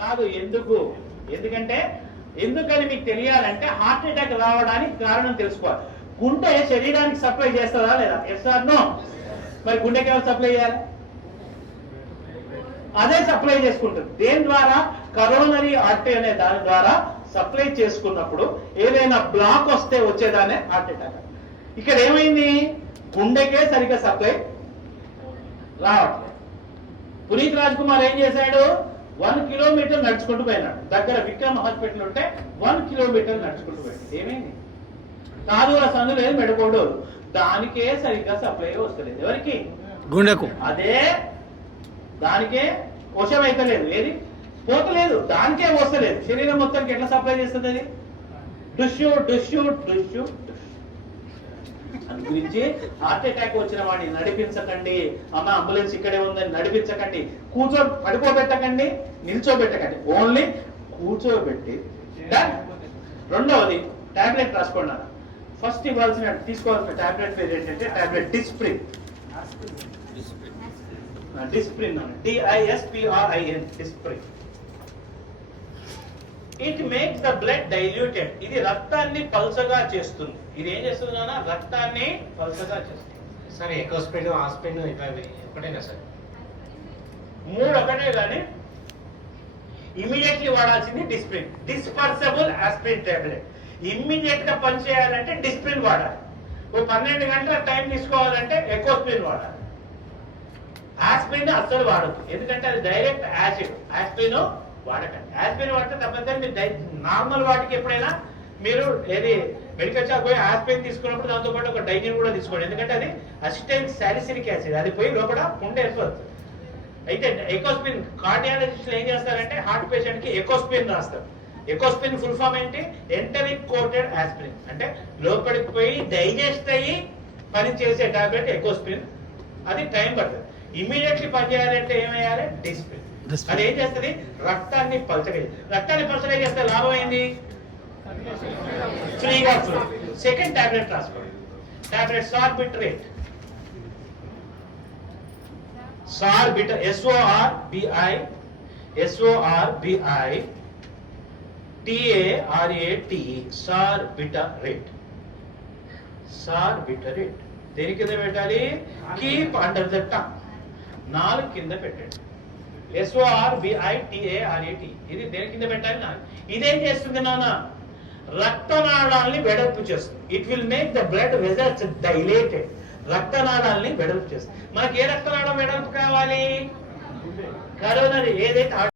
కాదు. ఎందుకు? ఎందుకంటే ఎందుకని మీకు తెలియాలంటే హార్ట్ అటాక్ రావడానికి కారణం తెలుసుకోవాలి. గుండె శరీరానికి సప్లై చేస్తుందా లేదా? Yes or no? మరి గుండెకి ఎవరు సప్లై చేయాలి? అదే సప్లై చేసుకుంటుంది. దేని ద్వారా? కరోనరీ ఆర్టరీ అనే దాని ద్వారా సప్లై చేసుకున్నప్పుడు ఏదైనా బ్లాక్ వస్తే వచ్చేదానే హార్ట్ అటాక్. ఇక్కడ ఏమైంది? గుండెకే సరిగ్గా సప్లై రావట్లేదు. పునీత్ రాజ్ కుమార్ ఏం చేశాడు? 1 కిలోమీటర్ నడుచుకుంటూ పోయినాడు. దగ్గర విక్రమ్ హాస్పిటల్ ఉంటే 1 కిలోమీటర్ నడుచుకుంటూ పోయాడు. ఏమైంది? కాదు సందు లేదు, మెడకోడు, దానికే సరిగ్గా సప్లై వస్తలేదు. ఎవరికి? గుండెకు. అదే దానికే కోశం అయితే లేదు, ఏది పోతలేదు, దానికే వస్తలేదు. శరీరం మొత్తానికి ఎట్లా సప్లై చేస్తుంది అది? డుష్యూ డుష్యూ డుష్యూ. అందు గురించి హార్ట్ అటాక్ వచ్చిన వాడిని నడిపించకండి. అమ్మ అంబులెన్స్ ఇక్కడే ఉందని నడిపించకండి. పడుకోబెట్టకండి, నిల్చోబెట్టకండి, ఓన్లీ కూర్చోబెట్టి. రెండవది టాబ్లెట్ రాసుకోండి. ఫస్ట్ తీసుకోవాల్సిన టాబ్లెట్ పేరు ఏంటంటే tablet Disprin. Disprin, DISPRIN, Disprin. It makes the blood diluted. ఇది రక్తాన్ని పల్చగా చేస్తుంది. ఇది ఏం చేస్తుంది నాన్న? రక్తాన్ని పల్చగా చేస్తుంది. సార్ ఎకోస్పిన్, ఆస్పిన్ ఒకటేనా సార్? 3 ఒకటే కానీ ఇమీడియట్లీ వాడాల్సింది Disprin. Dispersible aspirin tablet. Immediate గా పనిచేయాలంటే డిస్ప్రిన్ వాడాలి. 12 గంటల టైం తీసుకోవాలంటే ఎకోస్పిన్ వాడాలి. ఆస్పిరిన్ అస్సలు వాడద్దు, ఎందుకంటే అది డైరెక్ట్ యాసిడ్. ఆస్పిరిన్ వాడకండి. ఆస్పిరిన్ వాడితే తప్పనిసరి మీరు నార్మల్ వాటికి ఎప్పుడైనా మీరు ఏది మెడికల్ షాప్ పోయి ఆస్పిరిన్ తీసుకున్నప్పుడు దాంతో పాటు ఒక డైజిన్ కూడా తీసుకోండి. ఎందుకంటే అది అసిటైల్ సాలిసిలిక్ యాసిడ్, అది పోయి లోపల పుండె వేసుకోవచ్చు. అయితే ఎకోస్పిన్ కార్డియాలజిస్టులు ఏం చేస్తారంటే హార్ట్ పేషెంట్ కి ఎకోస్పిన్ రాస్తారు. ఎకోస్పిన్ ఫుల్ ఫామ్ ఏంటి? Enteric coated aspirin. అంటే లోపలికి పోయి డైజెస్ట్ అయ్యి పని చేసే టాబ్లెట్ ఎకోస్పిన్. అది టైం పడుతుంది. ఇమీడియట్లీ పనిచేయాలంటే ఏమయ్యాలి? డిస్ప్రిన్. అది ఏం చేస్తుంది? రక్తాన్ని పలచగా. రక్తాన్ని పలచగా చేస్తే లాభం ఏంది? ఫ్రీగా ఫ్లో. సెకండ్ టాబ్లెట్ రాసుకోండి. టాబ్లెట్ సార్బిట్రేట్. సార్బిటర్, SORBITARATE, సార్బిటరేట్. సార్బిటరేట్ దేని కింద పెట్టాలి? Keep under the tongue. 4 కింద పెట్టండి. SORBITARATE ఇది దేని కింద పెట్టాలి? 4. ఇదేం చేస్తుంది నాన్న? రక్తనాళాలని వెడల్పు చేస్తుంది. It will make the blood vessels dilated. రక్తనాళాలని వెడల్పు చేస్తుంది. మనకి ఏ రక్తనాళం వెడల్పు కావాలి? కరోనరీ, ఏదైతే